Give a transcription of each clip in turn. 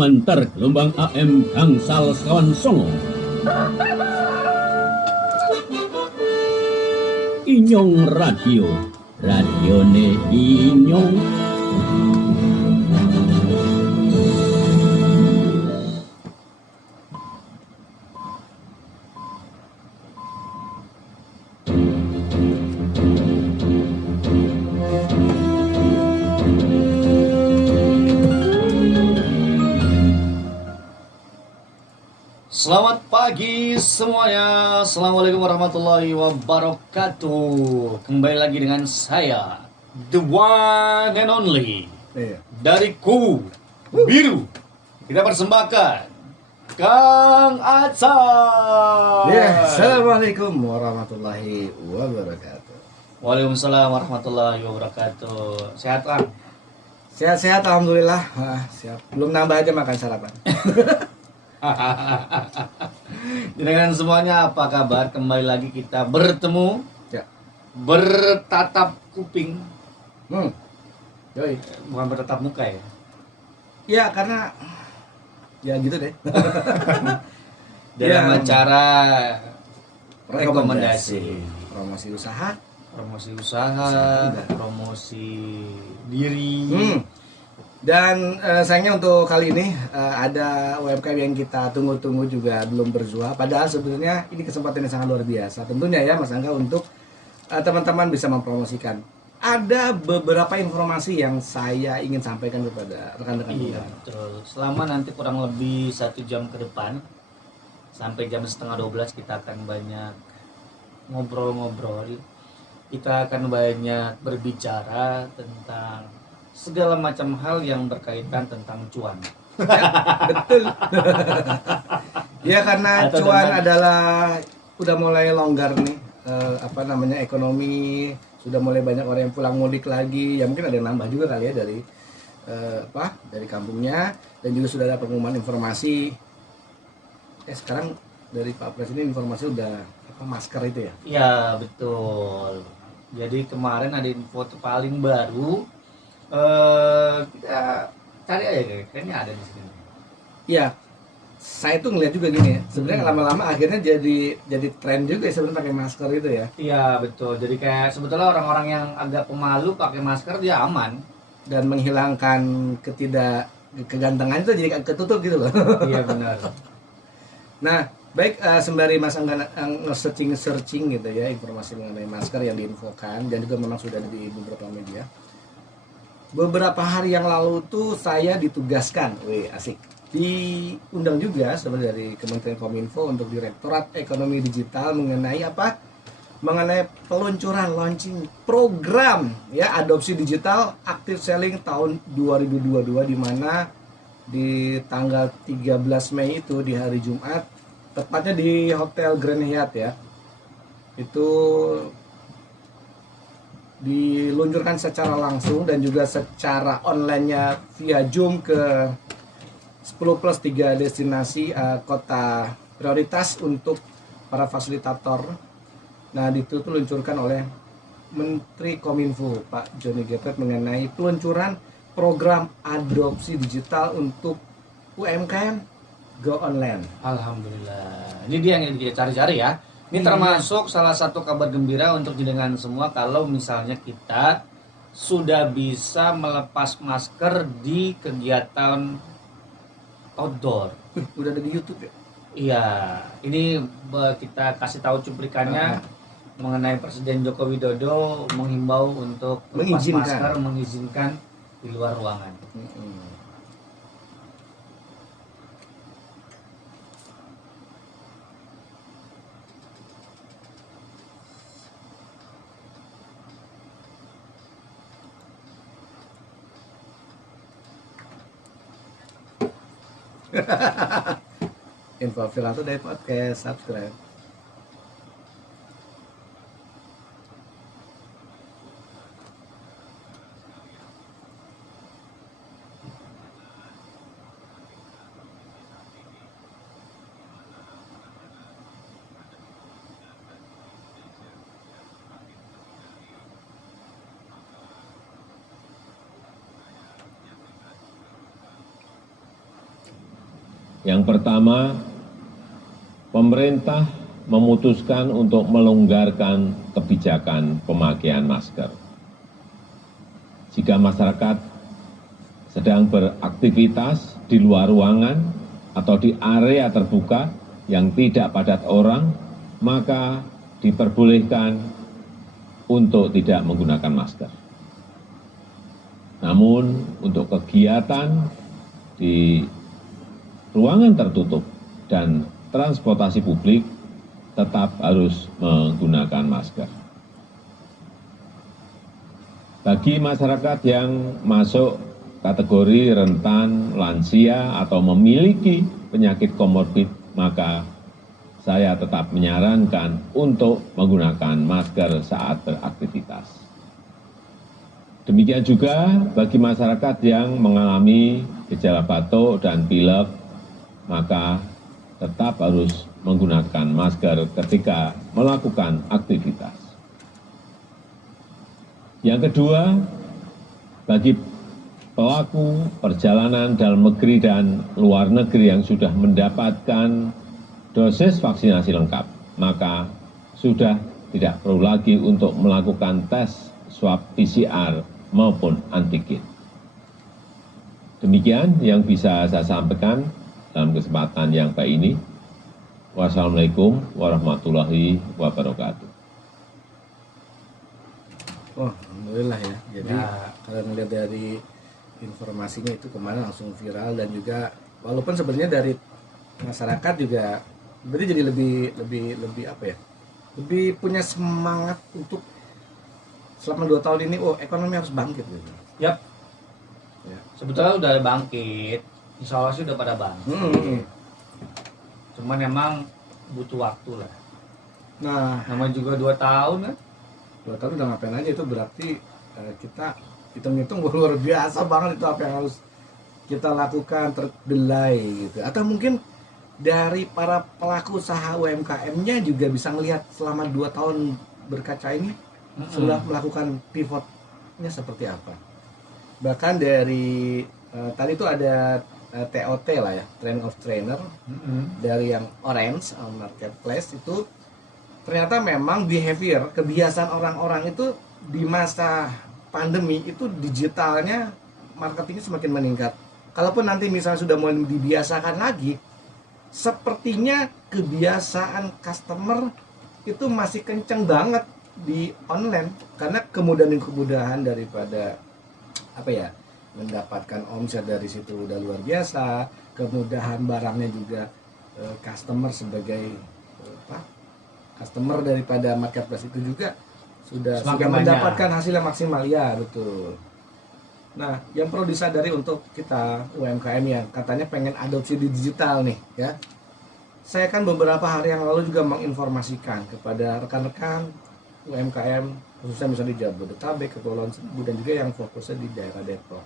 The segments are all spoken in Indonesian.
lumantar gelombang AM gangsal sekawan songo. Inyong Radio, radione Inyong. Selamat pagi semuanya. Assalamualaikum warahmatullahi wabarakatuh. Kembali lagi dengan saya, the one and only, dari Kubu Biru. Kita persembahkan Kang Acah. Assalamualaikum warahmatullahi wabarakatuh. Waalaikumsalam warahmatullahi wabarakatuh. Sehat, Kang? Sehat-sehat, alhamdulillah. Siap. Belum nambah aja makan sarapan. Dengan semuanya apa kabar? Kembali lagi kita bertemu, Ya. bertatap kuping, Yoi. bukan bertatap muka ya. Ya karena ya gitu deh. Dalam Ya. acara rekomendasi, promosi usaha. promosi diri. Dan sayangnya untuk kali ini ada UMKM yang kita tunggu-tunggu juga belum berzuah. Padahal sebenarnya ini kesempatan yang sangat luar biasa. Tentunya ya Mas Angga untuk teman-teman bisa mempromosikan. Ada beberapa informasi yang saya ingin sampaikan kepada rekan-rekan Iya, betul. Selama nanti kurang lebih 1 jam ke depan sampai jam setengah 12 kita akan banyak ngobrol-ngobrol. Kita akan banyak berbicara tentang segala macam hal yang berkaitan tentang cuan. Betul. Ya karena Atau cuan dengan- adalah udah mulai longgar nih, ekonomi sudah mulai banyak orang yang pulang mudik lagi. Ya mungkin ada yang nambah juga kali ya dari dari kampungnya, dan juga sudah ada pengumuman informasi. Sekarang dari Pak Presiden informasi udah masker itu ya. Iya, betul. Jadi kemarin ada info paling baru. Kita cari aja kayaknya ada di sini. Iya, saya tuh ngeliat juga gini ya. Sebenarnya lama-lama akhirnya jadi tren juga ya sebenarnya pakai masker itu ya. Iya, betul. Jadi kayak sebetulnya orang-orang yang agak pemalu pakai masker dia aman. Dan menghilangkan kegantengan itu jadi ketutup gitu loh. Iya, benar. Nah, baik, sembari Mas Angga nge-searching gitu ya informasi mengenai masker yang diinfokan, dan juga memang sudah ada di beberapa media. Beberapa hari yang lalu tuh saya ditugaskan, asik, diundang juga sebenarnya dari Kementerian Kominfo untuk Direktorat Ekonomi Digital mengenai apa? Mengenai peluncuran launching program ya adopsi digital active selling tahun 2022, di mana di tanggal 13 Mei itu di hari Jumat, tepatnya di Hotel Grand Hyatt ya. Itu diluncurkan secara langsung dan juga secara online-nya via Zoom ke 10 plus 3 destinasi kota prioritas untuk para fasilitator. Nah, itu diluncurkan oleh Menteri Kominfo Pak Johnny G. Plate mengenai peluncuran program adopsi digital untuk UMKM Go Online. Alhamdulillah. Ini dia yang kita cari-cari ya. Ini termasuk salah satu kabar gembira untuk jenengan semua kalau misalnya kita sudah bisa melepas masker di kegiatan outdoor. Udah ada di YouTube ya? Iya, ini kita kasih tahu cuplikannya mengenai Presiden Joko Widodo menghimbau untuk lepas masker, mengizinkan di luar ruangan. Info Filato dari podcast, subscribe. Yang pertama, pemerintah memutuskan untuk melonggarkan kebijakan pemakaian masker. Jika masyarakat sedang beraktivitas di luar ruangan atau di area terbuka yang tidak padat orang, maka diperbolehkan untuk tidak menggunakan masker. Namun, untuk kegiatan di ruangan tertutup dan transportasi publik tetap harus menggunakan masker. Bagi masyarakat yang masuk kategori rentan, lansia, atau memiliki penyakit komorbid, maka saya tetap menyarankan untuk menggunakan masker saat beraktivitas. Demikian juga bagi masyarakat yang mengalami gejala batuk dan pilek, maka tetap harus menggunakan masker ketika melakukan aktivitas. Yang kedua, bagi pelaku perjalanan dalam negeri dan luar negeri yang sudah mendapatkan dosis vaksinasi lengkap, maka sudah tidak perlu lagi untuk melakukan tes swab PCR maupun antigen. Demikian yang bisa saya sampaikan dalam kesempatan yang baik ini. Wassalamualaikum warahmatullahi wabarakatuh. Oh, alhamdulillah ya. Jadi Ya. kalau melihat dari informasinya itu kemarin langsung viral, dan juga walaupun sebenarnya dari masyarakat juga berarti jadi lebih apa ya? Lebih punya semangat untuk selama 2 tahun ini, oh ekonomi harus bangkit gitu. Yap. Ya. Sebetulnya udah bangkit, insya Allah sih udah pada bangkit. Cuman emang butuh waktu lah. Nah, Namanya juga 2 tahun kan. 2 tahun udah ngapain aja, itu berarti kita hitung-hitung luar biasa banget itu apa yang harus kita lakukan, terdelay gitu. Atau mungkin dari para pelaku usaha UMKM-nya juga bisa ngelihat selama 2 tahun berkaca ini sudah melakukan pivotnya seperti apa. Bahkan dari tadi itu ada TOT lah ya, Trend of Trainer, dari yang Orange Marketplace itu ternyata memang behavior, kebiasaan orang-orang itu di masa pandemi itu digitalnya, marketingnya semakin meningkat. Kalaupun nanti misalnya sudah mulai dibiasakan lagi, sepertinya kebiasaan customer itu masih kenceng banget di online, karena kemudahan daripada apa ya, mendapatkan omset dari situ udah luar biasa, kemudahan barangnya juga customer sebagai customer daripada marketplace itu juga sudah mendapatkan hasil yang maksimal, ya betul. Nah, yang perlu disadari untuk kita UMKM yang katanya pengen adopsi di digital nih ya, saya kan beberapa hari yang lalu juga menginformasikan kepada rekan-rekan UMKM khususnya misalnya di Jabodetabek, Kepulauan Seribu, dan juga yang fokusnya di daerah Depok.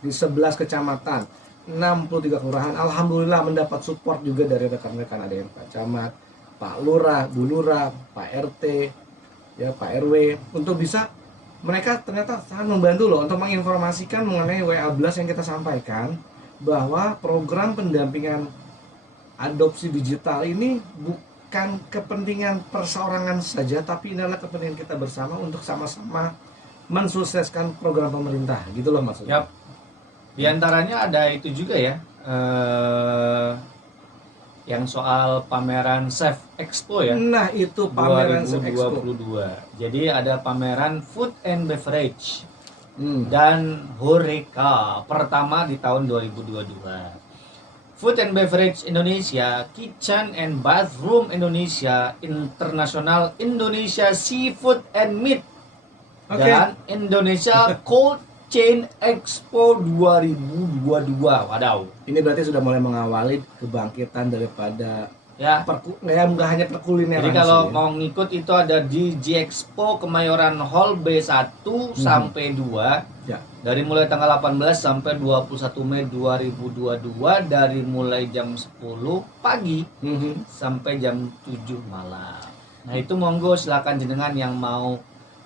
Di 11 kecamatan, 63 kelurahan, alhamdulillah mendapat support juga dari rekan-rekan, ada yang Pak Camat, Pak Lurah, Bu Lurah, Pak RT, ya Pak RW, untuk bisa mereka ternyata sangat membantu loh untuk menginformasikan mengenai WA Blast yang kita sampaikan, bahwa program pendampingan adopsi digital ini bukan kepentingan perseorangan saja, tapi ini adalah kepentingan kita bersama untuk sama-sama mensukseskan program pemerintah, gitu loh maksudnya. Yap. Di antaranya ada itu juga ya, yang soal pameran Chef Expo ya. Nah, itu pameran Chef Expo 2022. Jadi ada pameran Food and Beverage dan Horeca pertama di tahun 2022. Food and Beverage Indonesia, Kitchen and Bathroom Indonesia, International Indonesia Seafood and Meat, dan Indonesia Cold Chain Expo 2022. Wadaw. Ini berarti sudah mulai mengawali kebangkitan daripada Ya. nggak hanya perkulineran. Jadi kalau mau ngikut itu ada di G-Expo Kemayoran Hall B1 sampai 2. Ya. Dari mulai tanggal 18 sampai 21 Mei 2022, dari mulai jam 10 pagi sampai jam 7 malam. Nah, itu monggo silakan jenengan yang mau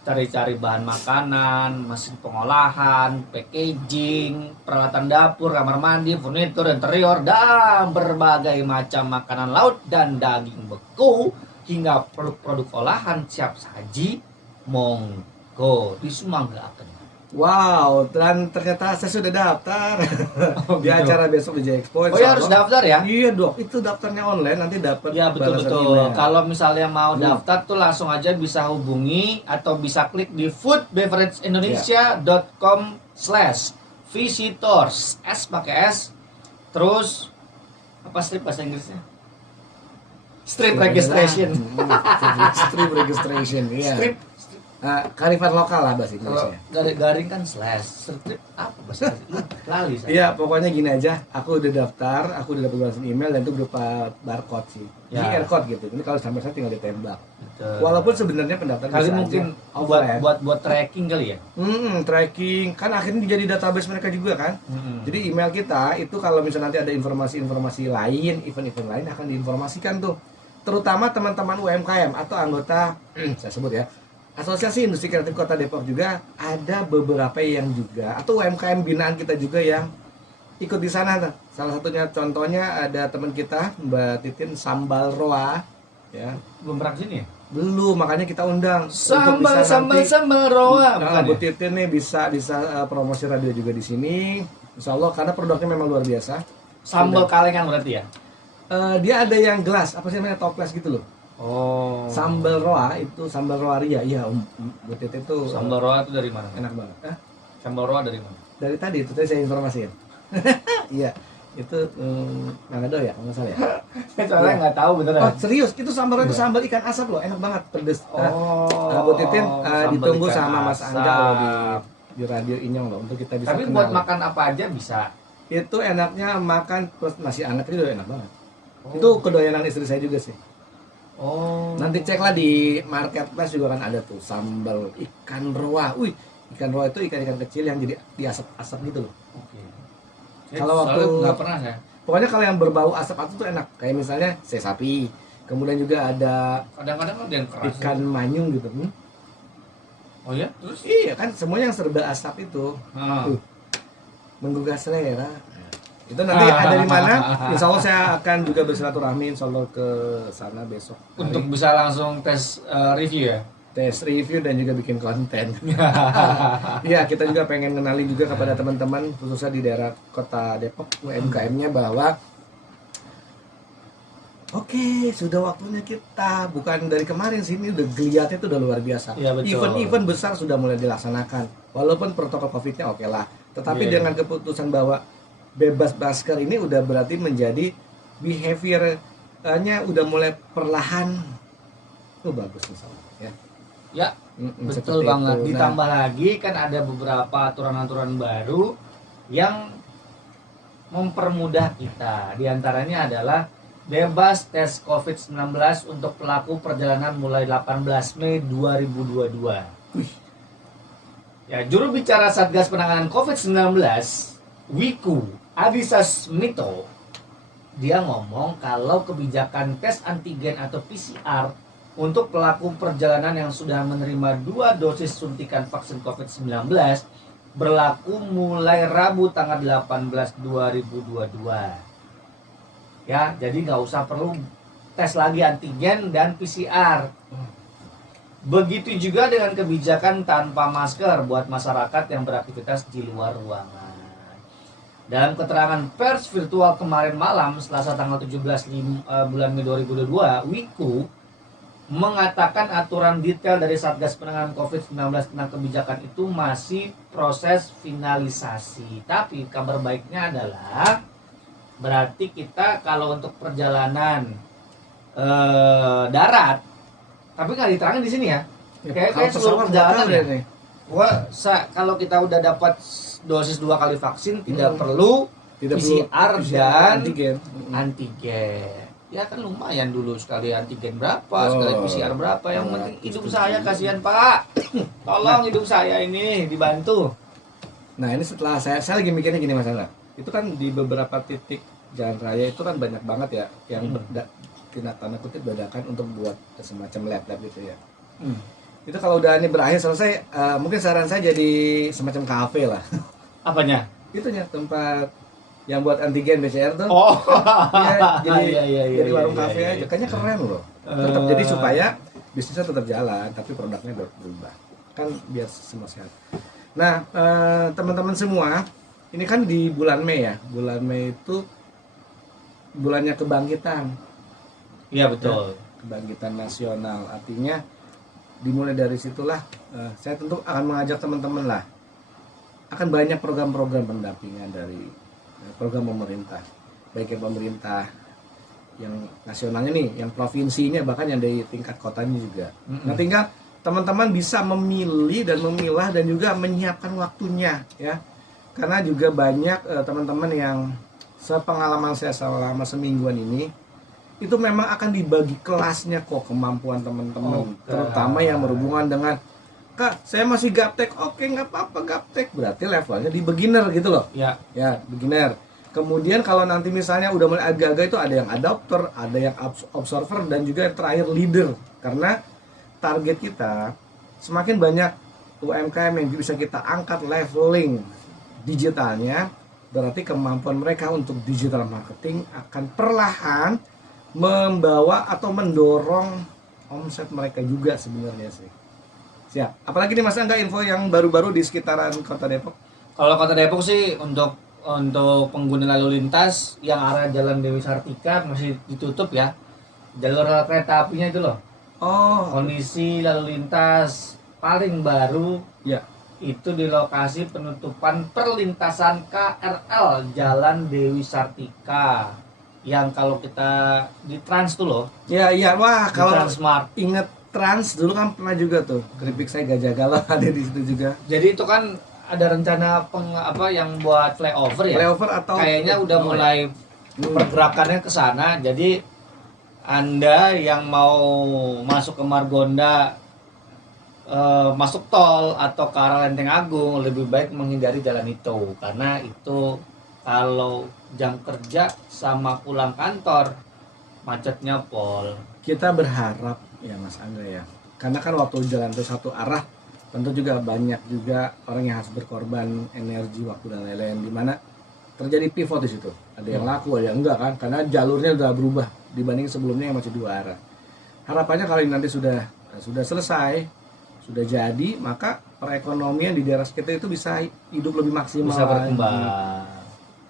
cari-cari bahan makanan, mesin pengolahan, packaging, peralatan dapur, kamar mandi, furnitur, interior, dan berbagai macam makanan laut dan daging beku hingga produk-produk olahan siap saji. Monggo disumanggaken. Wow, dan ternyata saya sudah daftar di gitu. acara besok di J-Expo. Oh ya, harus daftar ya? Iya dok, itu daftarnya online nanti dapat. Ya betul. Kalau misalnya mau daftar tuh langsung aja bisa hubungi atau bisa klik di foodbeverageindonesia.com/visitors S pakai S. Terus apa strip bahasa Inggrisnya? Strip registration. Strip registration, iya. Strip Kearifan lokal lah bahasa kalau Inggrisnya. garing kan slash. Strip apa bahasa Inggrisnya? Lali saya. Iya, pokoknya gini aja. Aku udah daftar, aku udah dapat balasan email dan itu berupa barcode sih. Ya. QR code gitu. Ini kalau sampai saya tinggal ditembak. Betul. Walaupun sebenarnya pendaftaran kali bisa mungkin aja offline. buat tracking kali ya. Tracking kan akhirnya jadi database mereka juga kan. Jadi email kita itu kalau misalnya nanti ada informasi-informasi lain, event-event lain akan diinformasikan tuh. Terutama teman-teman UMKM atau anggota saya sebut ya, Asosiasi Industri Kreatif Kota Depok juga ada beberapa yang juga atau UMKM binaan kita juga yang ikut di sana. Salah satunya contohnya ada teman kita Mbak Titin Sambal Roa ya. Belum pernah kesini ya? Belum, makanya kita undang untuk bisa Sambal roa. Nah, Bu Titin nih bisa promosi radio juga di sini. Insya Allah karena produknya memang luar biasa. Sambal kalengan berarti ya? Dia ada yang gelas, apa sih namanya, toples gitu loh. Oh. Sambal roa itu sambal roa ria, iya Bu Titin itu Sambal roa itu dari mana? enak banget. Sambal roa dari mana? Dari tadi itu tadi saya informasiin. Iya, itu Manado ya, kalau nggak salah ya. Soalnya nggak tahu beneran. Oh serius, itu sambal roa itu sambal ikan asap loh, enak banget, pedes. Bu Titin sambal ditunggu ikan sama Mas asap. Angga loh di Radio Inyong loh untuk kita bisa Tapi kenal. buat makan apa aja bisa. Itu enaknya makan plus nasi anget itu enak banget. Oh. Itu kedoyanan istri saya juga sih. Oh. Nanti ceklah di marketplace juga kan ada tuh sambal ikan roa. Wih, ikan roa itu ikan-ikan kecil yang jadi diasap-asap gitu loh. Oke. Kalau waktu- nggak pernah saya. Pokoknya kalau yang berbau asap itu tuh enak. Kayak misalnya sei sapi. Kemudian juga ada Kadang-kadang ada yang keras. ikan manyung gitu. Oh ya? Terus? Iya kan semuanya yang serba asap itu Ah. menggugah selera. Itu nanti ada di mana? Insya Allah saya akan juga bersilaturahmi insya Allah ke sana besok. Untuk bisa langsung tes review ya. Tes review dan juga bikin konten. Iya, kita juga pengen kenalin juga kepada teman-teman khususnya di daerah Kota Depok UMKM-nya bahwa oke, sudah waktunya kita bukan dari kemarin sini udah geliatnya itu udah luar biasa. Iya, betul. Event-event besar sudah mulai dilaksanakan. Walaupun protokol Covid-nya oke lah, tetapi Iya. dengan keputusan bahwa bebas masker ini udah berarti menjadi behavior-nya udah mulai perlahan. Bagus misalnya ya. Ya, Seperti betul banget. itu. Nah, Ditambah lagi kan ada beberapa aturan-aturan baru yang mempermudah kita. Di antaranya adalah bebas tes COVID-19 untuk pelaku perjalanan mulai 18 Mei 2022. Ya, juru bicara Satgas Penanganan COVID-19, Wiku Adhisa Smito, dia ngomong kalau kebijakan tes antigen atau PCR untuk pelaku perjalanan yang sudah menerima 2 dosis suntikan vaksin COVID-19 berlaku mulai Rabu tanggal 18 2022. Ya, jadi nggak usah perlu tes lagi antigen dan PCR. Begitu juga dengan kebijakan tanpa masker buat masyarakat yang beraktivitas di luar ruangan. Dalam keterangan pers virtual kemarin malam, Selasa tanggal 17 bulan Mei 2022, Wiku mengatakan aturan detail dari Satgas Penanganan COVID-19 tentang kebijakan itu masih proses finalisasi. Tapi kabar baiknya adalah berarti kita kalau untuk perjalanan darat, tapi nggak diterangin di sini ya. Kayak seluruh perjalanan ya. Kalau kita udah dapat dosis 2 kali vaksin tidak perlu PCR dan antigen. Ya kan lumayan dulu sekali antigen berapa, sekali PCR berapa. Yang penting hidup saya, kasihan Pak. Tolong hidup saya ini dibantu. Nah ini setelah saya lagi mikirnya gini Mas Angga. Itu kan di beberapa titik jalan raya itu kan banyak banget ya yang tanda kutip dadakan untuk buat semacam lab gitu ya. Itu kalau udah ini berakhir selesai, mungkin saran saya jadi semacam kafe lah. Apanya? Itunya tempat yang buat antigen BCR tuh. Oh. Ya, jadi Iya, jadi warung iya, kafe iya, aja. iya. Kayaknya keren loh. Tetap jadi supaya bisnisnya tetap jalan, tapi produknya berubah. Kan biar semua sehat. Nah, teman-teman semua, ini kan di bulan Mei ya. Bulan Mei itu bulannya kebangkitan. Iya betul. Kebangkitan nasional. Artinya dimulai dari situlah saya tentu akan mengajak teman-teman lah. Akan banyak program-program pendampingan dari program pemerintah, baik yang pemerintah yang nasionalnya nih, yang provinsinya, bahkan yang dari tingkat kotanya juga. Nah, tinggal teman-teman bisa memilih dan memilah dan juga menyiapkan waktunya ya. Karena juga banyak teman-teman yang sepengalaman saya selama semingguan ini itu memang akan dibagi kelasnya kok kemampuan teman-teman, terutama yang berhubungan dengan Kak, saya masih gaptek. Oke, nggak apa-apa gaptek. Berarti levelnya di beginner gitu loh. Ya. Ya, beginner. Kemudian kalau nanti misalnya udah mulai agak-agak itu ada yang adopter, ada yang observer, dan juga yang terakhir leader. Karena target kita semakin banyak UMKM yang bisa kita angkat leveling digitalnya, berarti kemampuan mereka untuk digital marketing akan perlahan membawa atau mendorong omset mereka juga sebenarnya sih. Siap. Apalagi nih Mas Angga info yang baru-baru di sekitaran Kota Depok. Kalau Kota Depok sih untuk pengguna lalu lintas yang arah Jalan Dewi Sartika masih ditutup ya. Jalur kereta apinya itu loh. Oh, Kondisi lalu lintas paling baru ya. itu di lokasi penutupan perlintasan KRL Jalan Dewi Sartika. Yang kalau kita di Trans tuh loh. Ya, iya. Wah, Di kalau Transmart. inget Trans dulu kan pernah juga tuh. Keripik saya Gajah Galau ada di situ juga. Jadi itu kan ada rencana yang buat flyover ya. Flyover atau Kayaknya udah mulai pergerakannya ke sana. Jadi Anda yang mau masuk ke Margonda, masuk tol atau ke arah Lenteng Agung, lebih baik menghindari jalan itu karena itu kalau jam kerja sama pulang kantor macetnya pol. Kita berharap ya Mas Angga ya. Karena kan waktu jalan itu satu arah, tentu juga banyak juga orang yang harus berkorban energi, waktu dan lain-lain, di mana terjadi pivot di situ. Ada yang laku, ada yang enggak kan, karena jalurnya udah berubah dibanding sebelumnya yang masih dua arah. Harapannya kalau ini nanti sudah selesai, sudah jadi, maka perekonomian di daerah sekitar itu bisa hidup lebih maksimal, Bisa berkembang.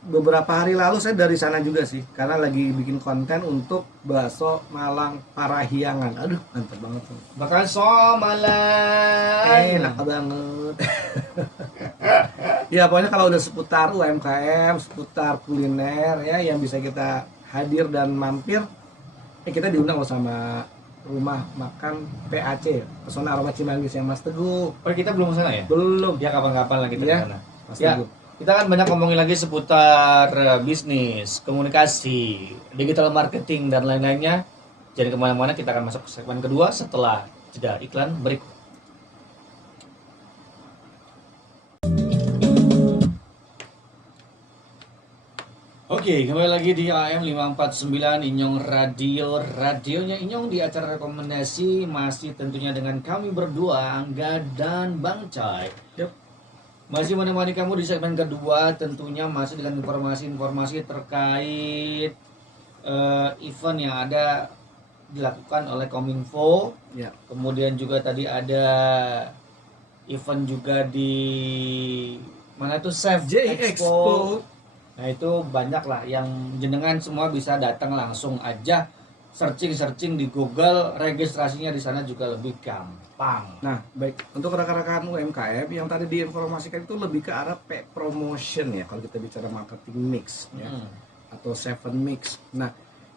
Beberapa hari lalu saya dari sana juga sih, karena lagi bikin konten untuk bakso Malang Parahyangan. Aduh, mantap banget tuh. Bakso Malang. Enak banget. Ya pokoknya kalau udah seputar UMKM, seputar kuliner ya yang bisa kita hadir dan mampir, kita diundang loh sama rumah makan PAC, Pesona Aroma Cimanggis yang Mas Teguh. Oh, kita belum sana ya? Belum. Ya kapan-kapan lah kita Iya, ke sana. Mas Ya, Teguh. kita kan banyak ngomongin lagi seputar bisnis, komunikasi, digital marketing dan lain-lainnya. Jadi kemana-mana, kita akan masuk ke segmen kedua setelah jeda iklan berikut. Oke, kembali lagi di AM 549 Inyong Radio. Radionya Inyong di acara rekomendasi masih tentunya dengan kami berdua, Angga dan Bang Cai. Yep. Masih menemani kamu di segmen kedua, tentunya masih dengan informasi-informasi terkait event yang ada dilakukan oleh Kominfo. Ya. Kemudian juga tadi ada event juga di mana tuh Chef J Expo. Nah itu banyak lah yang jenengan semua bisa datang langsung aja searching di Google, registrasinya di sana juga lebih gampang. Nah, baik untuk rekan-rekan UMKM yang tadi diinformasikan itu lebih ke arah paid promotion ya kalau kita bicara marketing mix ya atau seven mix. Nah,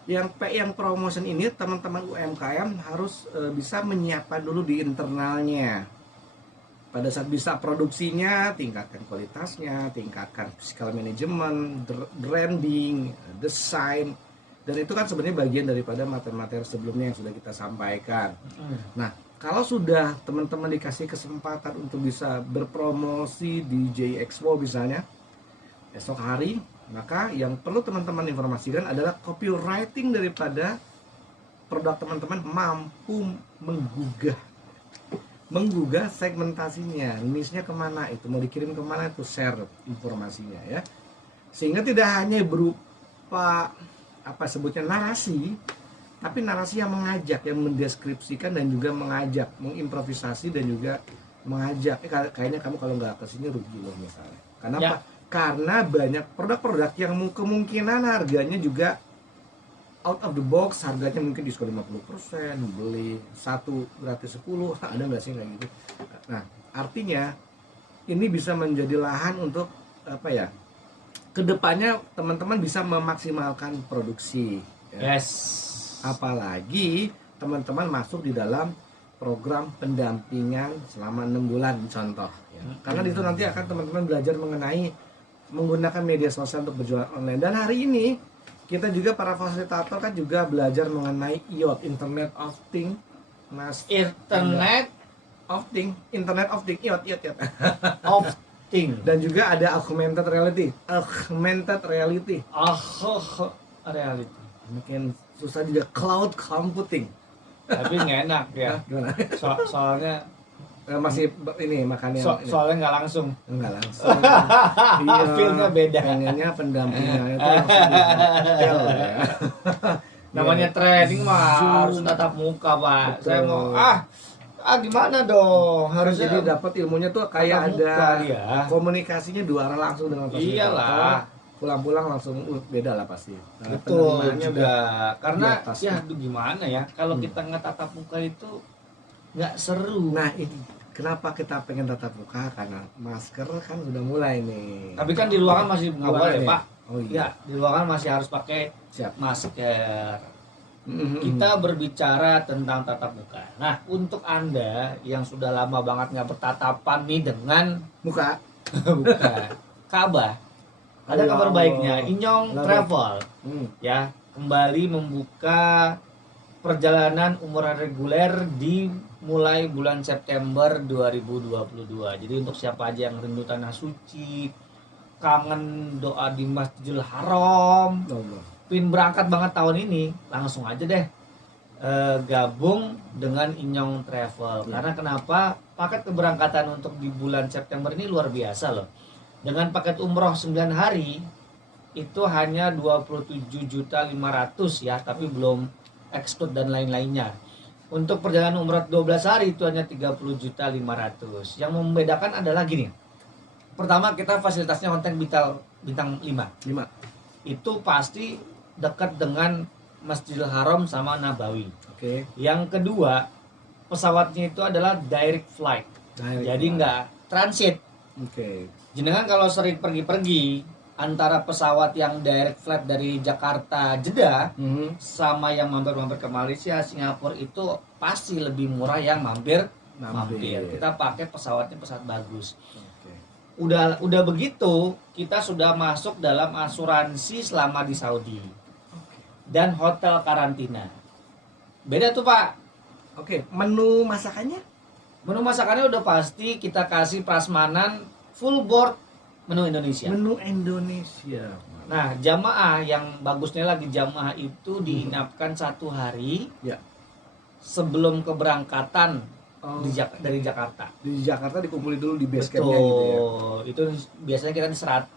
yang promotion ini teman-teman UMKM harus bisa menyiapkan dulu di internalnya. Pada saat bisa produksinya, tingkatkan kualitasnya, tingkatkan physical management, branding, desain, dan itu kan sebenarnya bagian daripada materi-materi sebelumnya yang sudah kita sampaikan. Nah, kalau sudah teman-teman dikasih kesempatan untuk bisa berpromosi di J Expo misalnya esok hari, maka yang perlu teman-teman informasikan adalah copywriting daripada produk teman-teman mampu menggugah menggugah segmentasinya, niche-nya kemana, itu mau dikirim kemana, itu share informasinya ya, sehingga tidak hanya berupa apa sebutnya narasi, tapi narasi yang mengajak, yang mendeskripsikan dan juga mengajak, mengimprovisasi dan juga mengajak. Kayaknya kamu kalau nggak kesini rugi loh misalnya. Karena Ya. apa? Karena banyak produk-produk yang kemungkinan harganya juga out of the box, harganya mungkin diskon 50%, beli satu gratis 10, ada nggak sih kayak gitu? Nah, artinya ini bisa menjadi lahan untuk apa ya? Kedepannya teman-teman bisa memaksimalkan produksi. Ya. Yes. Apalagi teman-teman masuk di dalam program pendampingan selama 6 bulan contoh ya. Karena di situ nanti akan teman-teman belajar mengenai menggunakan media sosial untuk berjualan online. Dan hari ini kita juga para fasilitator kan juga belajar mengenai IoT, Internet of Things, Mas. Internet of Things, Internet of Things, IoT. of Thing. Dan juga ada augmented reality, Reality. Mungkin susah juga, cloud computing. Tapi nggak enak ya. Gimana? Soalnya Masih ini makannya ini. soalnya nggak langsung. Enggak langsung. Iya, Feel-nya beda. Pengennya pendampingannya itu langsung di hotel ya. Namanya training mah harus tatap muka, Pak. Betul. Saya mau gimana dong? Harus Harusnya jadi dapat ilmunya tuh kayak tatap muka ada dia. komunikasinya dua arah langsung dengan fasilitator. Iyalah. Pulang-pulang langsung beda lah pasti. Nah, Betul penerimaannya juga. Karena di atas. ya aduh gimana ya kalau kita nggak tatap muka itu nggak seru. Nah ini kenapa kita pengen tatap muka, karena masker kan sudah mulai nih. Tapi kan di luar masih nggak Luar boleh, nih. Pak. Oh iya. Ya, di luar masih harus pakai Siap. masker. Mhm. Kita berbicara tentang tatap muka. Nah, untuk Anda yang sudah lama banget nggak bertatapan nih dengan muka. bukan Ka'bah, ada Ya kabar Allah. baiknya. Inyong Lalu. Travel Hmm. ya kembali membuka perjalanan umrah reguler di mulai bulan September 2022. Jadi untuk siapa aja yang rindu tanah suci, kangen doa di Masjidil Haram, Allah. pin berangkat banget tahun ini, langsung aja deh gabung dengan Inyong Travel. Ya. Karena kenapa? Paket keberangkatan untuk di bulan September ini luar biasa loh. Dengan paket umroh 9 hari itu hanya 27.500.000 ya, tapi belum exclude dan lain-lainnya. Untuk perjalanan umroh 12 hari itu hanya 30.500.000. Yang membedakan adalah gini. Pertama, kita fasilitasnya hotel bintang 5. 5. Itu pasti dekat dengan Masjidil Haram sama Nabawi. Oke. Yang kedua, pesawatnya itu adalah direct flight. Jadi nggak transit. Oke. Jenengan kalau sering pergi-pergi antara pesawat yang direct flight dari Jakarta Jeddah Mhm. sama yang mampir-mampir ke Malaysia, Singapura itu pasti lebih murah yang mampir. Kita pakai pesawatnya pesawat bagus. Oke. Udah begitu, kita sudah masuk dalam asuransi selama di Saudi dan hotel karantina. Beda tuh, Pak. Oke, menu masakannya? Menu masakannya udah pasti kita kasih prasmanan full board menu Indonesia. Menu Indonesia. Nah, jamaah yang bagusnya lagi jamaah itu diinapkan 1 hari Ya. sebelum keberangkatan Oh, dari Jakarta. di Jakarta dikumpulin dulu di base Betul. campnya gitu ya. Itu biasanya kita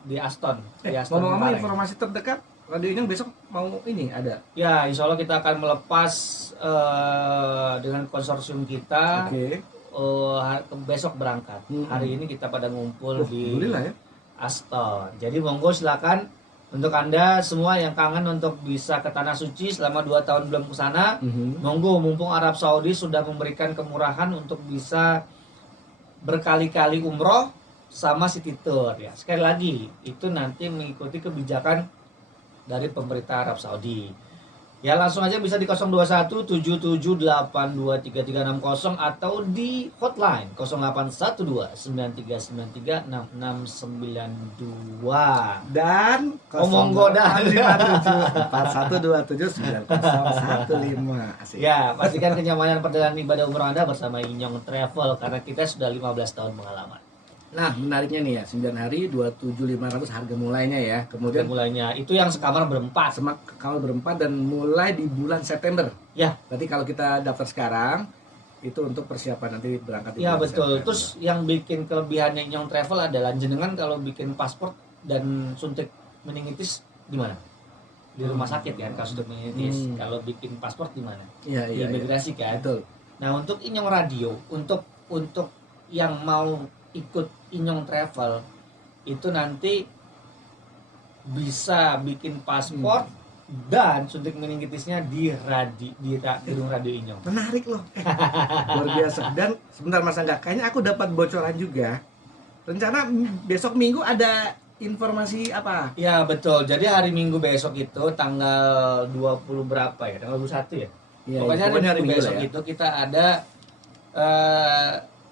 di Aston. Di Aston Ngomong-ngomong Kemarin. informasi terdekat, Radio Inyong besok mau ini ada. Ya, insya Allah kita akan melepas dengan konsorsium kita. Oke. Besok berangkat. Hari ini kita pada ngumpul di Alhamdulillah ya. Aston. Jadi monggo silakan untuk Anda semua yang kangen untuk bisa ke Tanah Suci selama 2 tahun belum ke sana. Monggo, mumpung Arab Saudi sudah memberikan kemurahan untuk bisa berkali-kali umroh sama city tour ya. Sekali lagi, itu nanti mengikuti kebijakan dari pemerintah Arab Saudi. Ya langsung aja bisa di 02177823360 atau di hotline 081293936692. Dan Monggo dah. 41279015. Asik. Ya, pastikan kenyamanan perjalanan ibadah umroh Anda bersama Inyong Travel karena kita sudah 15 tahun pengalaman. Nah, menariknya nih ya, 9 hari 27.500 harga mulainya ya. Kemudian Mulainya itu yang sekamar berempat. kalau berempat dan mulai di bulan September. Ya. Berarti kalau kita daftar sekarang itu untuk persiapan nanti berangkat di Iya bulan betul. September. Terus yang bikin kelebihannya Inyong Travel adalah jenengan kalau bikin paspor dan suntik meningitis di mana? Di rumah sakit kan kalau suntik meningitis. Kalau bikin paspor di mana? Iya, Di iya, iya. imigrasi kan. Betul. Nah untuk Inyong Radio, untuk yang mau ikut Inyong Travel itu nanti bisa bikin paspor dan suntik meningitisnya di gedung radio Inyong. Menarik loh. Luar biasa. Dan sebentar Mas Angga, kayaknya aku dapat bocoran juga. Rencana besok Minggu ada informasi apa? Ya betul. Jadi hari Minggu besok itu tanggal 20 berapa ya? Tanggal 21 ya? Iya, Pokoknya hari Minggu besok lah ya. itu kita ada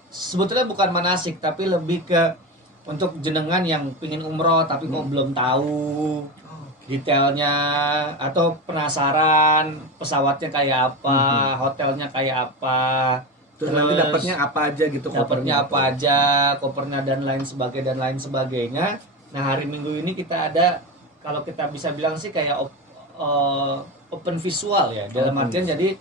sebetulnya bukan manasik tapi lebih ke untuk jenengan yang pingin umroh tapi kok belum tahu detailnya atau penasaran pesawatnya kayak apa, hotelnya kayak apa, Terus nanti dapatnya apa aja gitu dapatnya apa aja, kopernya dan lain sebagainya. Nah hari Minggu ini kita ada, kalau kita bisa bilang sih kayak open visual ya, dalam artian jadi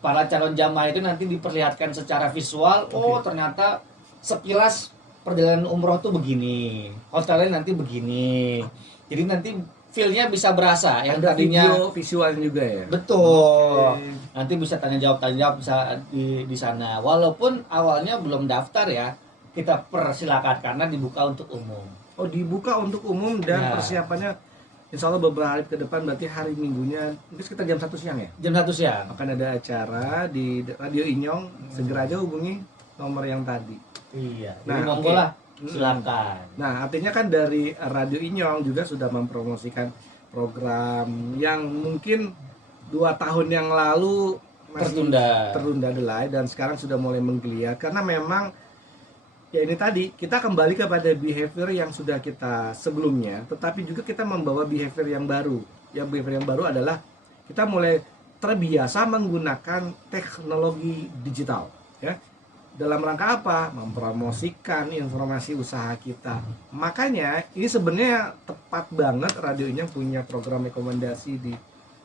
para calon jamaah itu nanti diperlihatkan secara visual. Oh ternyata sekilas perjalanan umroh tuh begini, hotelnya nanti begini, jadi nanti feel-nya bisa berasa yang Ada tadinya video visual juga ya. betul. Nanti bisa tanya jawab bisa di sana. Walaupun awalnya belum daftar ya, kita persilakan karena dibuka untuk umum. Oh, dibuka untuk umum dan Ya. persiapannya insya Allah beberapa hari ke depan, berarti hari Minggunya mungkin sekitar jam 1 siang ya. Jam 1 siang. Akan ada acara di Radio Inyong. Segera aja hubungi nomor yang tadi. Iya. Nah, Jadi monggo oke. lah, silakan. Nah, artinya kan dari Radio Inyong juga sudah mempromosikan program yang mungkin 2 tahun yang lalu masih tertunda delay dan sekarang sudah mulai menggeliat karena memang ya ini tadi kita kembali kepada behavior yang sudah kita sebelumnya, tetapi juga kita membawa behavior yang baru. Yang behavior yang baru adalah kita mulai terbiasa menggunakan teknologi digital, ya. Dalam rangka apa? Mempromosikan informasi usaha kita. Makanya ini sebenarnya tepat banget radionya punya program rekomendasi di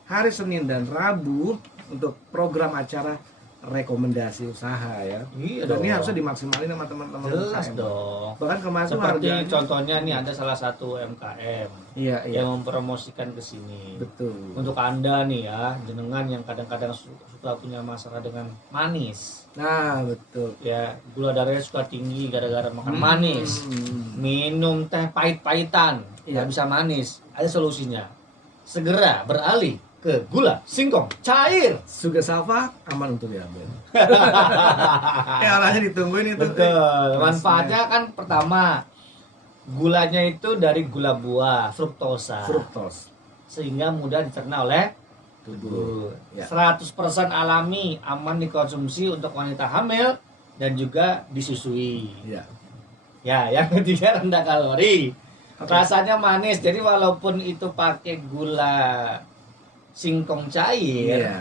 hari Senin dan Rabu untuk program acara rekomendasi usaha ya. Iya Dan dong. ini harusnya dimaksimalin sama teman-teman Jelas UKM. dong. Bahkan kemarin tuh Seperti harganya- contohnya nih ada salah satu UMKM Iya, iya. yang mempromosikan ke sini. Betul. Untuk Anda nih ya, jenengan yang kadang-kadang suka punya masalah dengan manis. Nah, betul. Ya, gula darahnya suka tinggi gara-gara makan manis. Minum teh pahit-pahitan, nggak Iya. bisa manis. Ada solusinya. Segera beralih ke gula singkong cair. Suga Safa aman untuk diambil. Orangnya ditungguin itu. Betul. Manfaatnya kan pertama, gulanya itu dari gula buah, fruktosa. Fruktos Sehingga mudah dicerna oleh tubuh. Ya. 100% alami, aman dikonsumsi untuk wanita hamil dan juga disusui. Iya. Ya, yang ketiga rendah kalori. Oke. Rasanya manis. Jadi walaupun itu pakai gula singkong cair, Iya.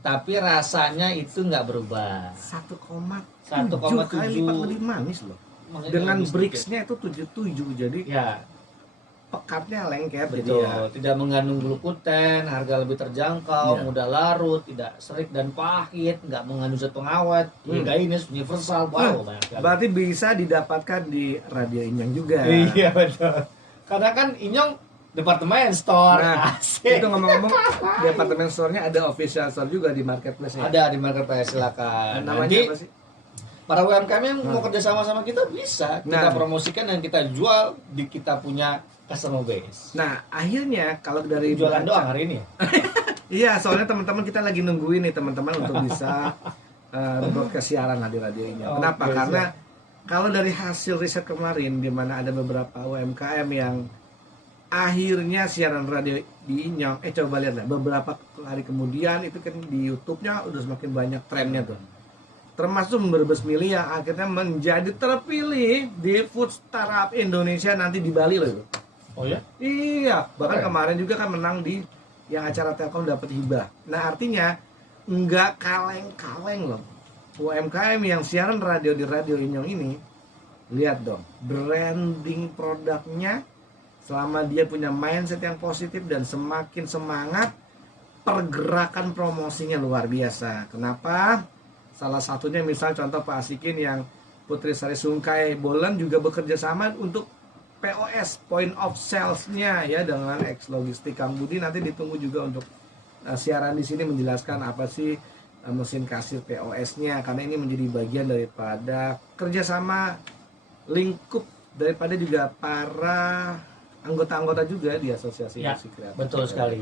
tapi rasanya itu nggak berubah. 1,7 kali lipat lebih manis loh. Makanya Dengan lebih bricksnya itu 77, jadi sedikit. Ya, pekatnya lengket. Jadi betul. ya. Tidak mengandung gluten, harga lebih terjangkau, Iya. mudah larut, tidak serik dan pahit, nggak mengandung zat pengawet, ini universal, wow, banyak sekali. Berarti bisa didapatkan di Radio Inyong juga. Iya betul. Karena kan Inyong departemen store. Nah, Asik. itu ngomong-ngomong, departemen store-nya ada official store juga di marketplace ya. Ada di marketplace, silakan. Namanya Nanti apa sih? para UMKM yang mau kerja sama kita bisa kita Nah. promosikan dan kita jual di kita punya customer base. Nah, akhirnya kalau dari Jualan baca- doang hari ini ya? Iya, soalnya teman-teman kita lagi nungguin nih teman-teman untuk bisa broadcast siaran lah di radio ini. Oke, Kenapa? siap. Karena kalau dari hasil riset kemarin di mana ada beberapa UMKM yang akhirnya siaran radio di Inyong, coba lihat lah, beberapa hari kemudian itu kan di YouTube-nya udah semakin banyak trennya tuh. Termasuk Brebes Milih yang akhirnya menjadi terpilih di Food Startup Indonesia nanti di Bali loh itu. Oh ya? Iya, bahkan Keren. kemarin juga kan menang di yang acara Telkom dapat hibah. Nah, artinya nggak kaleng-kaleng loh. UMKM yang siaran radio di Radio Inyong ini, lihat dong, branding produknya selama dia punya mindset yang positif dan semakin semangat, pergerakan promosinya luar biasa. Kenapa? Salah satunya misal contoh Pak Asikin yang Putri Sari Sungkai Bolan juga bekerja sama untuk POS, point of sales-nya ya, dengan ex logistik. Kang Budi nanti ditunggu juga untuk siaran di sini menjelaskan apa sih mesin kasir POS-nya, karena ini menjadi bagian daripada kerjasama lingkup daripada juga para anggota-anggota juga di Asosiasi Ya, Musik Kreatif. betul sekali.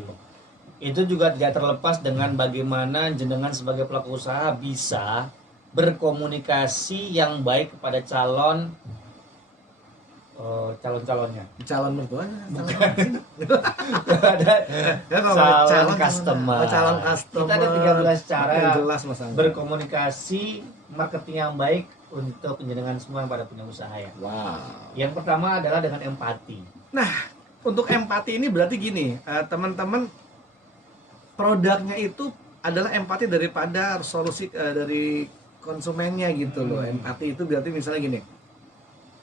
Itu juga tidak terlepas dengan bagaimana jenengan sebagai pelaku usaha bisa berkomunikasi yang baik kepada calon-calonnya. Calon mertuanya, Ada ya, kalau calon customer. calon customer. Kita ada 13 cara yang jelas Mas Angga. berkomunikasi marketing yang baik untuk jenengan semua yang pada punya usaha ya. Wow. Yang pertama adalah dengan empati. Untuk empati ini berarti gini, teman-teman, produknya itu adalah empati daripada solusi dari konsumennya gitu loh. Empati itu berarti misalnya gini,